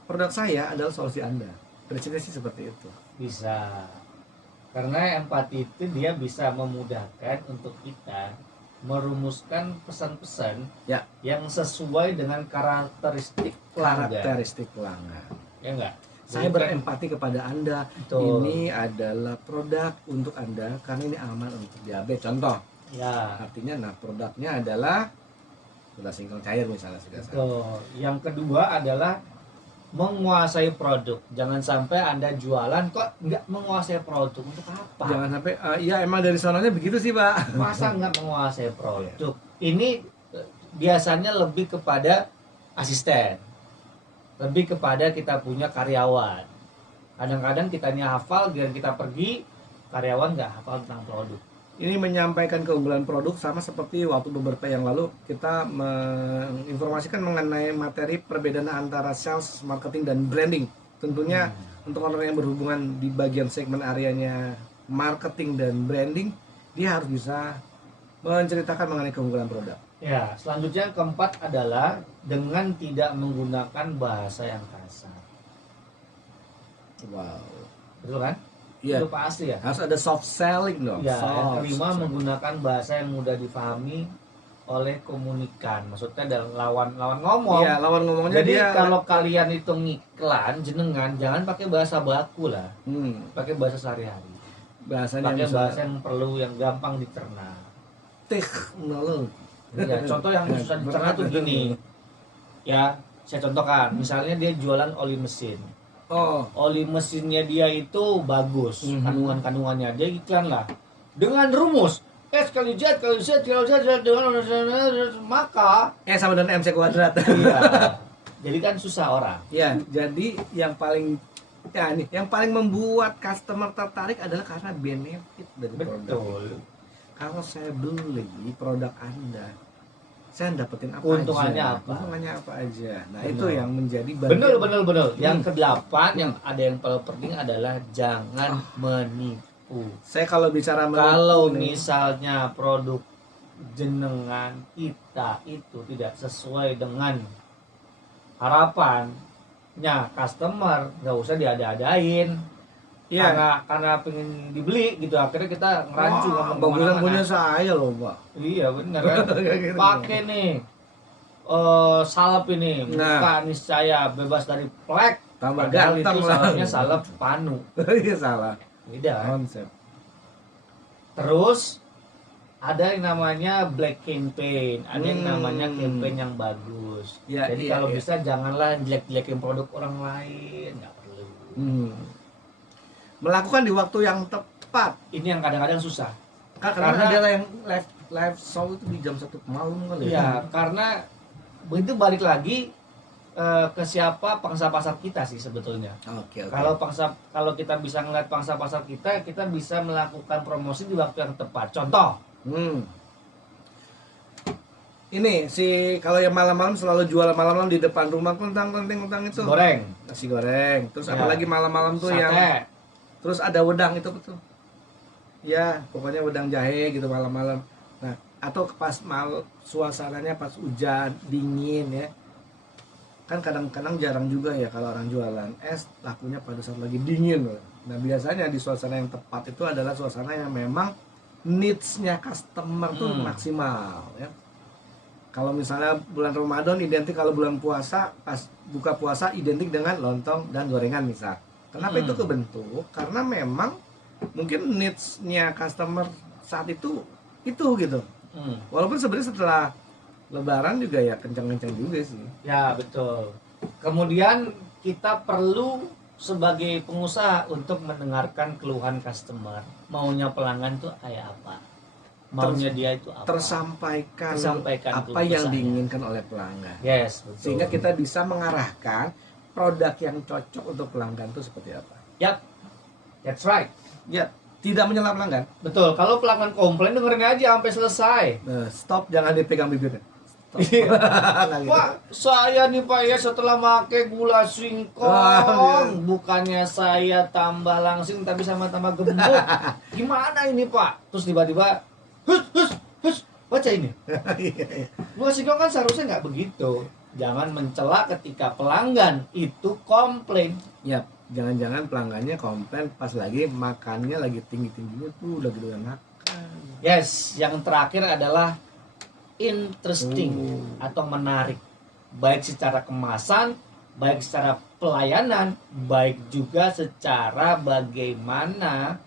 produk saya adalah solusi Anda. Prinsipnya sih seperti itu. Bisa. Karena empati itu dia bisa memudahkan untuk kita merumuskan pesan-pesan Ya. yang sesuai dengan karakteristik pelanggan. Karakteristik pelanggan. Ya enggak? Saya Jadi kan- berempati kepada Anda. Betul. Ini adalah produk untuk Anda karena ini aman untuk diabetes. Contoh. Ya. Artinya produknya adalah gula singkong cair misalnya sudah saya. Betul. Yang kedua adalah menguasai produk. Jangan sampai Anda jualan kok nggak menguasai produk. Untuk apa? Jangan sampai iya emang dari sononya begitu sih, Pak. Masa nggak menguasai produk? Ini biasanya lebih kepada asisten, lebih kepada kita punya karyawan. Kadang-kadang kitanya hafal, biar kita pergi, karyawan nggak hafal tentang produk. Ini menyampaikan keunggulan produk sama seperti waktu beberapa yang lalu kita menginformasikan mengenai materi perbedaan antara sales, marketing, dan branding. Tentunya untuk orang yang berhubungan di bagian segmen areanya marketing dan branding, dia harus bisa menceritakan mengenai keunggulan produk. Ya, selanjutnya yang keempat adalah dengan tidak menggunakan bahasa yang kasar. Wow. Betul kan? Iya. Itu pasti ya. Harus ada soft selling dong. Ya, yang Soft kelima selling. menggunakan bahasa yang mudah difahami oleh komunikan. Maksudnya adalah lawan ngomong. Iya, lawan ngomongnya Jadi dia. kalau kalian itu ngiklan jenengan jangan pakai bahasa baku lah, pakai bahasa sehari-hari. Bahasanya Pakai misalnya bahasa yang perlu yang gampang dicerna. teknologi. Ya, contoh yang susah dicerna tuh gini. Ya, saya contohkan. Misalnya dia jualan oli mesin. Oh, Oli mesinnya dia itu bagus, Mhm. kandungan-kandungannya dia iklan lah dengan rumus sekali Z dengan maka sama dengan MC kuadrat. iya. Jadi kan susah orang. Ya, jadi yang paling yang paling membuat customer tertarik adalah karena benefit dari produk. Betul. Kalau saya beli produk Anda, saya dapetin apa Keuntungannya aja? apa? Keuntungannya apa aja? Nah, Benar. itu yang menjadi bagian. Benar. Yang kedelapan yang ada yang paling penting adalah jangan menipu. Saya kalau bicara Kalau menipu nih, misalnya produk jenengan kita itu tidak sesuai dengan harapannya customer, nggak usah diada-adain. ya, Karena pengen dibeli gitu, akhirnya kita ngerancu ngomong bagusan punya kemana-mana. saya loh, Pak. Iya benar kan. Pakai nih salep ini, Nah. muka niscaya bebas dari plek. Tambah Padahal ganteng itu lah. salepnya salep panu. Iya salah. Beda kan? Konsep. Terus ada yang namanya black campaign, ada yang namanya campaign yang bagus. Ya, Jadi iya, kalau iya. bisa janganlah jelek-jelekin produk orang lain, nggak perlu. Melakukan di waktu yang tepat. Ini yang kadang-kadang susah. Karena Karena- ada yang live show itu di jam 1 malam kali Iya, karena begitu balik lagi ke siapa pangsa pasar kita sih sebetulnya. Oke. Kalau kita bisa ngeliat pangsa pasar kita bisa melakukan promosi di waktu yang tepat. Contoh, Ini kalau yang malam-malam selalu jual malam-malam di depan rumah kentang itu. goreng, Nasi goreng. Terus Ya. apalagi malam-malam tuh yang sate, terus ada wedang itu betul. Ya, pokoknya wedang jahe gitu malam-malam. Nah, atau pas suasananya pas hujan, dingin ya. Kan kadang-kadang jarang juga ya kalau orang jualan es lakunya pada saat lagi dingin loh. Nah, biasanya di suasana yang tepat itu adalah suasana yang memang needs-nya customer tuh maksimal ya. Kalau misalnya bulan Ramadan identik, kalau bulan puasa pas buka puasa identik dengan lontong dan gorengan misal. Kenapa itu kebentuk? Karena memang mungkin needs-nya customer saat itu gitu. Walaupun sebenarnya setelah Lebaran juga ya kencang-kencang juga sih. Ya betul. Kemudian kita perlu sebagai pengusaha untuk mendengarkan keluhan customer. Maunya pelanggan tuh kayak apa? Maunya dia itu apa? Tersampaikan apa keluh yang kesahnya. diinginkan oleh pelanggan. Yes, betul. Sehingga kita bisa mengarahkan produk yang cocok untuk pelanggan itu seperti apa. Yap. That's right. Ya, tidak menyela pelanggan. Betul. Kalau pelanggan komplain dengerin aja sampai selesai. Stop, jangan dipegang bibirnya. Stop. Iya. Nggak gitu. Pak, saya nih Pak ya setelah pakai gula singkong, Wah, iya. bukannya saya tambah langsing tapi sama tambah gemuk. Gimana ini Pak? Terus tiba-tiba, hus, baca ini. Iya. Gula singkong kan seharusnya nggak begitu. Jangan mencela ketika pelanggan itu komplain. Ya, jangan-jangan pelanggannya komplain pas lagi makannya lagi tinggi-tingginya tuh lagi doyan makan. Yes, yang terakhir adalah interesting atau menarik, baik secara kemasan, baik secara pelayanan, baik juga secara bagaimana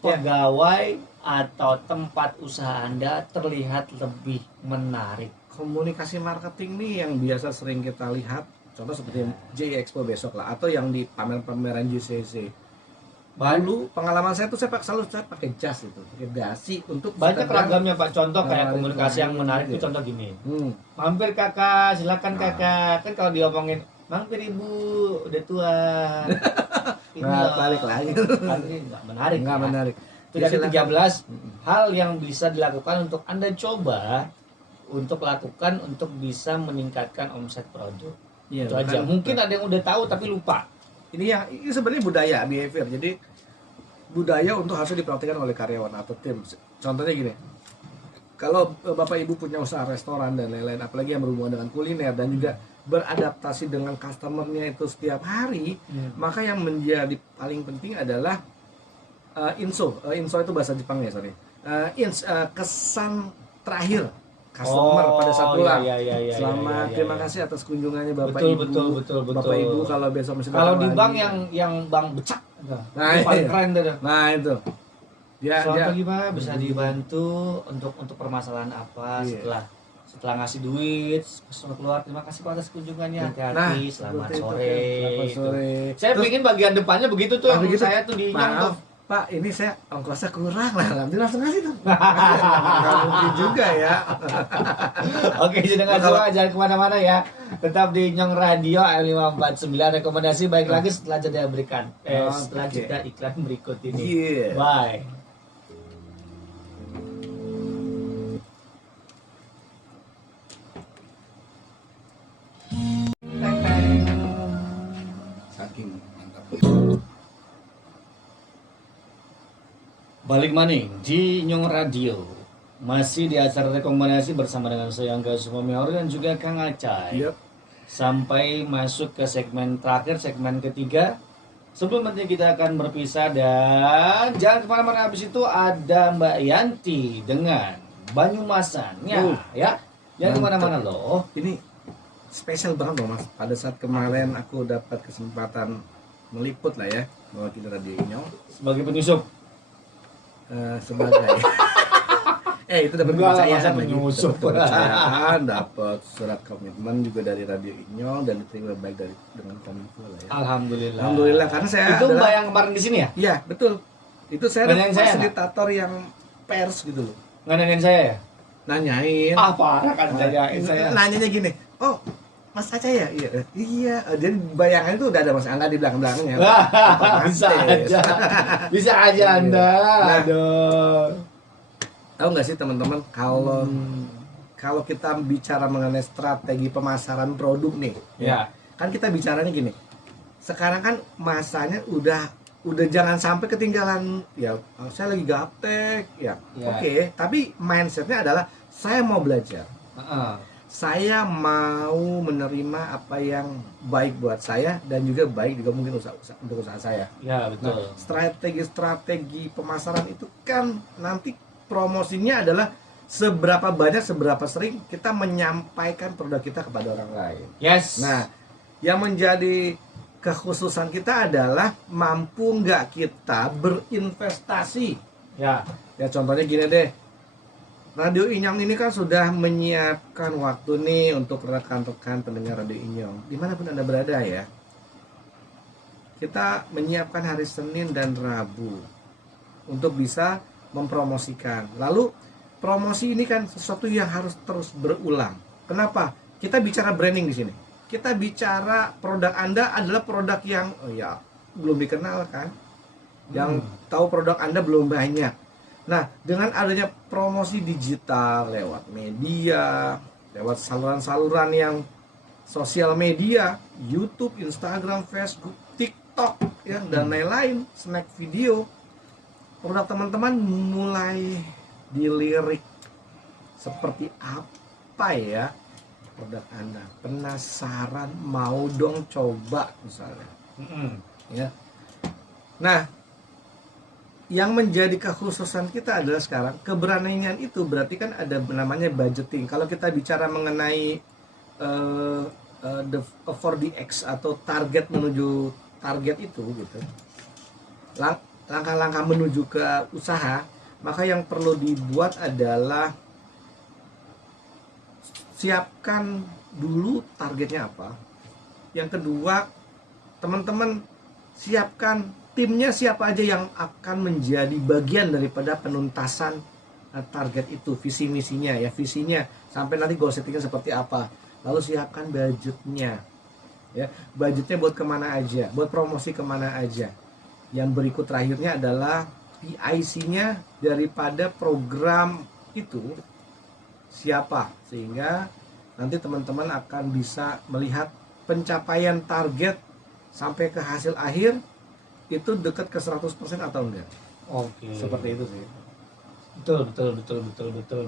pegawai atau tempat usaha Anda terlihat lebih menarik. Komunikasi marketing nih yang biasa sering kita lihat, contoh seperti J Expo besok lah, atau yang di pameran-pameran JCC. Dulu pengalaman saya tuh selalu pakai jas itu, pakai dasi untuk Banyak sekedar- ragamnya Pak. Contoh kayak Nawarin komunikasi yang pelanggan menarik gitu. itu contoh gini. Hmm. Mampir kakak, silakan Nah. kakak. Kan kalau diomongin, mampir ibu, udah tua. Ini Nah, loh. balik lagi. Kan ini nggak menarik. Nggak ya. menarik. Itu dari silakan. 13 Mm-mm. hal yang bisa dilakukan untuk Anda coba untuk lakukan untuk bisa meningkatkan omset produk. Iya, Itu aja. kan? Mungkin ada yang udah tahu tapi lupa. Ini sebenarnya budaya behavior. Jadi budaya untuk harus diperhatikan oleh karyawan atau tim. Contohnya gini. Kalau Bapak Ibu punya usaha restoran dan lain-lain, apalagi yang berhubungan dengan kuliner dan juga beradaptasi dengan customernya itu setiap hari, maka yang menjadi paling penting adalah inso itu bahasa Jepang ya, sorry. Kesan terakhir customer pada saat pulang. Iya, Selamat, iya, terima iya. kasih atas kunjungannya Bapak Betul, Ibu. betul. Bapak Ibu kalau besok masih Kalau datang di bank lagi. yang bank becak, Nah, itu paling iya. keren tuh. Nah itu. Selamat Dia pagi Pak, bisa dibantu untuk permasalahan apa Iya. setelah ngasih duit, customer keluar, terima kasih Pak atas kunjungannya, hati-hati, selamat seperti itu, sore. kan. Selamat Gitu. sore. Saya Terus, bikin bagian depannya begitu tuh, yang begitu. saya tuh di Inyong tuh. maaf Pak, ini saya ongkosnya kurang lah, alhamdulillah langsung ngasih tuh. Nggak mungkin juga ya. Oke, sedangkan Kalau- semua jangan kemana-mana ya. Tetap di Inyong Radio AM549. Rekomendasi baik lagi setelah jeda berikan. Setelah Oke. jeda iklan berikut ini. Iya. Bye. Saking mantap. Balik maning di Nyong Radio. Masih di acara rekomendasi bersama dengan saya Angga Sumomior dan juga Kang Acai. Yep. Sampai masuk ke segmen terakhir, segmen ketiga. Sebelum nanti kita akan berpisah dan jangan kemana-mana, habis itu ada Mbak Yanti dengan Banyumasannya ya. Jangan Mantap. kemana-mana loh. Ini spesial banget loh Mas. Pada saat kemarin aku dapat kesempatan meliput lah ya mewakili Radio Inyong Sebagai penyusup. sebagai itu dapat Enggak lah, kepercayaan masa lagi. penyusup. Dapat kepercayaan, dapat surat komitmen juga dari Radio Inyong dan diterima baik dengan Kominfo lah ya. Alhamdulillah. Alhamdulillah, karena saya itu Mbak adalah- yang kemarin di sini ya? Iya betul. Itu saya Nanyain adalah saya fasilitator yang pers gitu loh. Nggak nanyain saya ya? Nanyain. Ah parah kan saya. Nanyanya gini, oh Mas Aca ya? Iya. Jadi bayangan itu udah ada Mas Angga di belakang-belakangnya. Wah, Otomatis. bisa aja. Bisa aja Anda. Nah. Aduh. Tahu nggak sih teman-teman kalau kita bicara mengenai strategi pemasaran produk nih, Ya. kan kita bicaranya gini. Sekarang kan masanya udah jangan sampai ketinggalan. Ya, saya lagi gaptek, ya. Ya. Oke, tapi mindsetnya adalah saya mau belajar. Heeh. Saya mau menerima apa yang baik buat saya dan juga baik juga mungkin untuk usaha saya. Ya betul. Nah, strategi pemasaran itu kan nanti promosinya adalah seberapa banyak, seberapa sering kita menyampaikan produk kita kepada orang lain. Yes. Nah, yang menjadi kekhususan kita adalah mampu nggak kita berinvestasi. Ya. Ya contohnya gini deh, Radio Inyong ini kan sudah menyiapkan waktu nih untuk rekan-rekan pendengar Radio Inyong dimanapun Anda berada ya. Kita menyiapkan hari Senin dan Rabu untuk bisa mempromosikan. Lalu promosi ini kan sesuatu yang harus terus berulang. Kenapa? Kita bicara branding di sini. Kita bicara produk Anda adalah produk yang belum dikenal kan. Yang tahu produk Anda belum banyak. Nah, dengan adanya promosi digital lewat media, lewat saluran-saluran yang sosial media, YouTube, Instagram, Facebook, TikTok, ya, dan lain-lain, snack video, produk teman-teman mulai dilirik seperti apa ya produk Anda. Penasaran, mau dong coba misalnya. Ya. Nah, yang menjadi kekhususan kita adalah sekarang keberanian itu berarti kan ada namanya budgeting. Kalau kita bicara mengenai the 4DX atau target menuju target itu gitu, langkah-langkah menuju ke usaha, maka yang perlu dibuat adalah siapkan dulu targetnya apa. Yang kedua, teman-teman siapkan timnya siapa aja yang akan menjadi bagian daripada penuntasan target itu, visi misinya ya, visinya sampai nanti goal settingnya seperti apa. Lalu siapkan budgetnya ya, budgetnya buat kemana aja, buat promosi kemana aja. Yang berikut terakhirnya adalah PIC-nya daripada program itu siapa, sehingga nanti teman-teman akan bisa melihat pencapaian target sampai ke hasil akhir itu dekat ke 100% atau enggak. Oke. Seperti itu sih.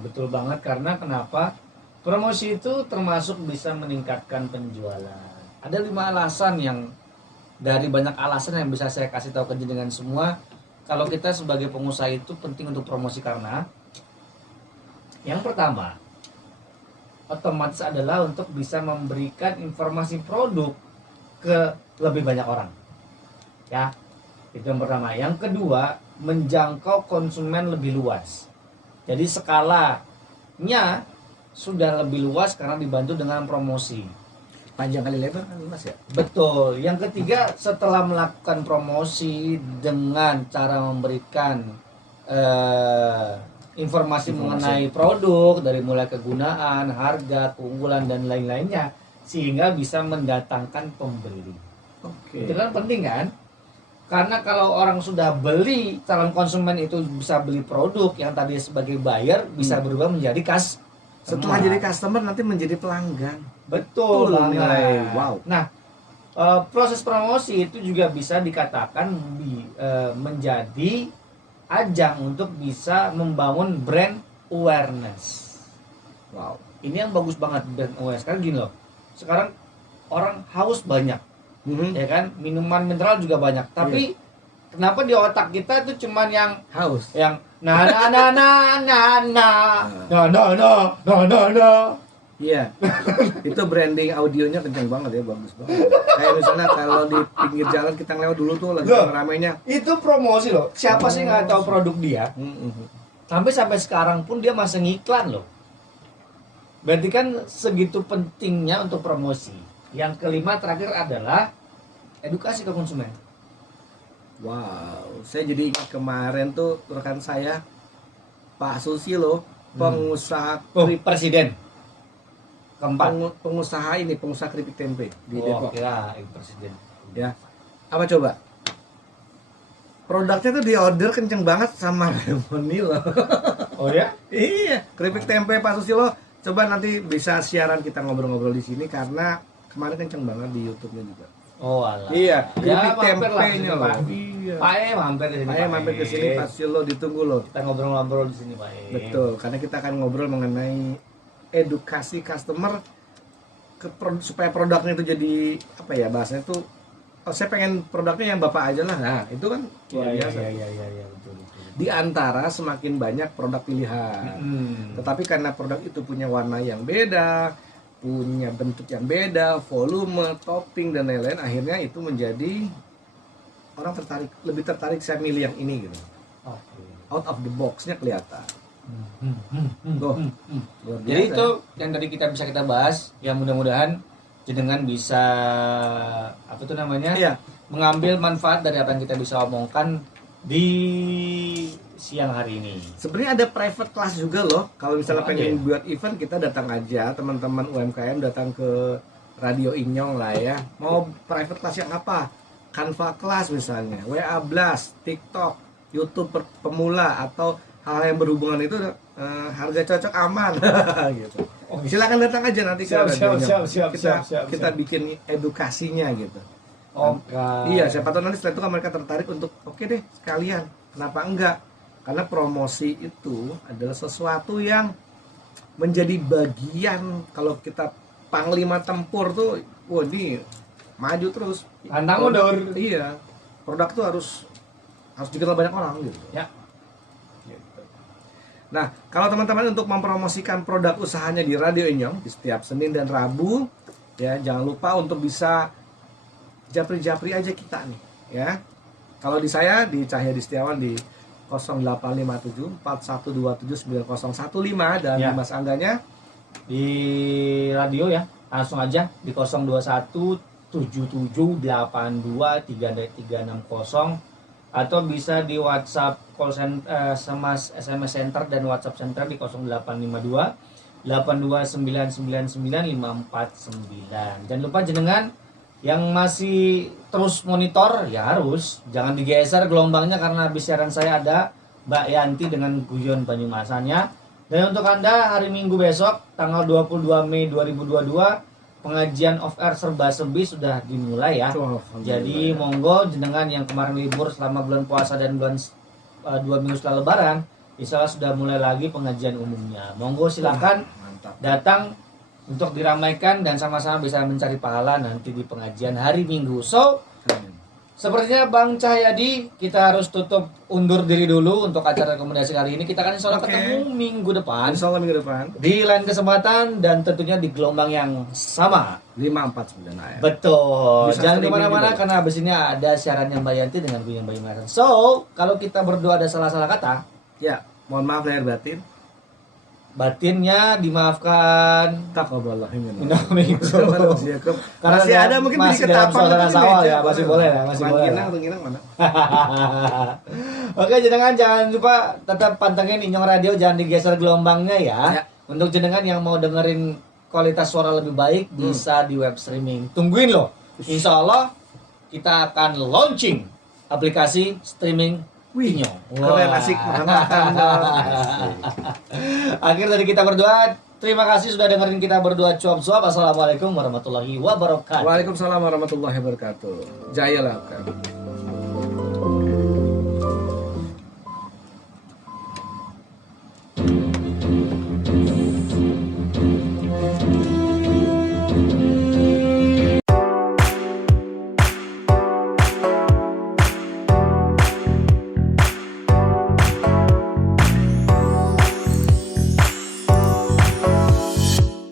Betul banget. Karena kenapa? Promosi itu termasuk bisa meningkatkan penjualan. Ada 5 alasan yang dari banyak alasan yang bisa saya kasih tahu ke jenengan semua. Kalau kita sebagai pengusaha itu penting untuk promosi karena yang pertama, otomatis adalah untuk bisa memberikan informasi produk ke lebih banyak orang. Ya. Itu yang pertama. Yang kedua, menjangkau konsumen lebih luas. Jadi skalanya sudah lebih luas karena dibantu dengan promosi. Panjang kali lebar kan Mas ya? Betul. Yang ketiga, setelah melakukan promosi dengan cara memberikan informasi mengenai produk dari mulai kegunaan, harga, keunggulan dan lain-lainnya, sehingga bisa mendatangkan pembeli. Oke. Itu kan penting kan? Karena kalau orang sudah beli, calon konsumen itu bisa beli produk yang tadi sebagai buyer bisa berubah menjadi setelah jadi customer nanti menjadi pelanggan. Betul banget. Nilai. Wow. Nah, proses promosi itu juga bisa dikatakan menjadi ajang untuk bisa membangun brand awareness. Wow. Ini yang bagus banget, brand awareness. Karena gini loh, sekarang orang haus banyak. Ya kan, minuman mineral juga banyak, tapi kenapa di otak kita itu cuman yang Haus, yang iya. Itu branding audionya kenceng banget ya, bagus banget. Kayak misalnya kalau di pinggir jalan kita lewat dulu tuh lagi ramainya. itu promosi loh. Siapa sih nggak tahu produk dia? Sampai sekarang pun dia masih ngiklan loh. Berarti kan segitu pentingnya untuk promosi. Yang kelima terakhir adalah edukasi ke konsumen. Wow, saya jadi ingat kemarin tuh rekan saya Pak Susilo, pengusaha Presiden keempat. pengusaha keripik tempe di Depok. Kira presiden. Ya, apa coba? Produknya tuh diorder kenceng banget sama Lemoni loh. Oh ya? Iya, keripik tempe Pak Susilo. Coba nanti bisa siaran kita ngobrol-ngobrol di sini karena kemarin kenceng banget di YouTube-nya juga. Oh alah. Iya, Ya, keripik tempenya loh. Iya. Pak E mampir di sini. Ayo mampir ke sini Pak Susilo, ditunggu loh. Kita ngobrol-ngobrol di sini, Pak E. Betul, karena kita akan ngobrol mengenai edukasi customer supaya produknya itu jadi apa ya bahasanya itu saya pengen produknya yang Bapak aja lah. Nah, itu kan luar biasa. Iya, betul. Di antara semakin banyak produk pilihan. Tetapi karena produk itu punya warna yang beda, punya bentuk yang beda, volume, topping dan lain-lain, akhirnya itu menjadi orang lebih tertarik saya milih yang ini gitu. Oke. Out of the box-nya kelihatan. Tuh, luar biasa. Jadi itu yang tadi kita bahas, yang mudah-mudahan jenengan bisa apa itu namanya? Iya. Mengambil manfaat dari apa yang kita bisa omongkan di siang hari ini. Sebenarnya ada private class juga loh. Kalau misalnya Oh, pengen ada ya? buat event, kita datang aja, teman-teman UMKM datang ke Radio Inyong lah ya. Mau private class yang apa? Canva class misalnya, WA Blast, TikTok, YouTube pemula atau hal yang berhubungan itu harga cocok aman gitu. Oh, Silakan datang aja nanti ke Siap, Radio siap, Inyong. siap, Kita siap. bikin edukasinya gitu. Oke. Iya, siapa tahu nanti setelah itu kan mereka tertarik untuk oke deh sekalian. Kenapa enggak? Karena promosi itu adalah sesuatu yang menjadi bagian kalau kita panglima tempur tuh, wah ini maju terus. Pantang mundur. Iya, produk tuh harus dikenal banyak orang gitu. Ya. Gitu. Nah, kalau teman-teman untuk mempromosikan produk usahanya di Radio Inyong di setiap Senin dan Rabu, ya jangan lupa untuk bisa japri-japri aja kita nih, ya. Kalau di saya di Cahya Distiawan di 0857 4127 9015 dan Ya. di Mas Angganya Di radio ya, langsung aja di 021 77 82 3360 atau bisa di WhatsApp call center sama SMS center dan WhatsApp center di 0852 82999 549. Jangan lupa jenengan yang masih terus monitor ya harus jangan digeser gelombangnya karena habis siaran saya ada Mbak Yanti dengan guyon Banyumasannya. Dan untuk Anda hari Minggu besok tanggal 22 Mei 2022 pengajian off air serba serbi sudah dimulai ya. Jadi monggo jenengan yang kemarin libur selama bulan puasa dan bulan 2 minggu setelah lebaran, insya Allah sudah mulai lagi pengajian umumnya. Monggo silakan mantap. datang untuk diramaikan dan sama-sama bisa mencari pahala nanti di pengajian hari Minggu. So, sepertinya Bang Cahyadi kita harus tutup undur diri dulu untuk acara rekomendasi kali ini. Kita akan insya Allah Oke. ketemu minggu depan Insya Allah minggu depan di lain kesempatan dan tentunya di gelombang yang sama. 549 AM. Betul. Bisa Jangan streaming kemana-mana juga. karena abis ini ada siarannya Mbak Yanti dengan Guyon Banyumasan. So, kalau kita berdua ada salah-salah kata, Ya, mohon maaf lahir batin. batinnya dimaafkan. Taqabbalallahu minna. Karena Masih ada mungkin di masih dalam ketapang suasana itu di sawal meja. ya, masih boleh ya, masih boleh. Rengginang, Rengginang mana? Oke, jangan lupa tetap pantengin Inyong Radio, jangan digeser gelombangnya ya. Ya. Untuk jenengan yang mau dengerin kualitas suara lebih baik bisa di web streaming. Tungguin loh. Insya Allah kita akan launching aplikasi streaming Inyong. Keren, asik makan-makan. Akhir dari kita berdua, terima kasih sudah dengerin kita berdua cuap-cuap. Assalamualaikum warahmatullahi wabarakatuh. Waalaikumsalam warahmatullahi wabarakatuh. Jaya lah kan.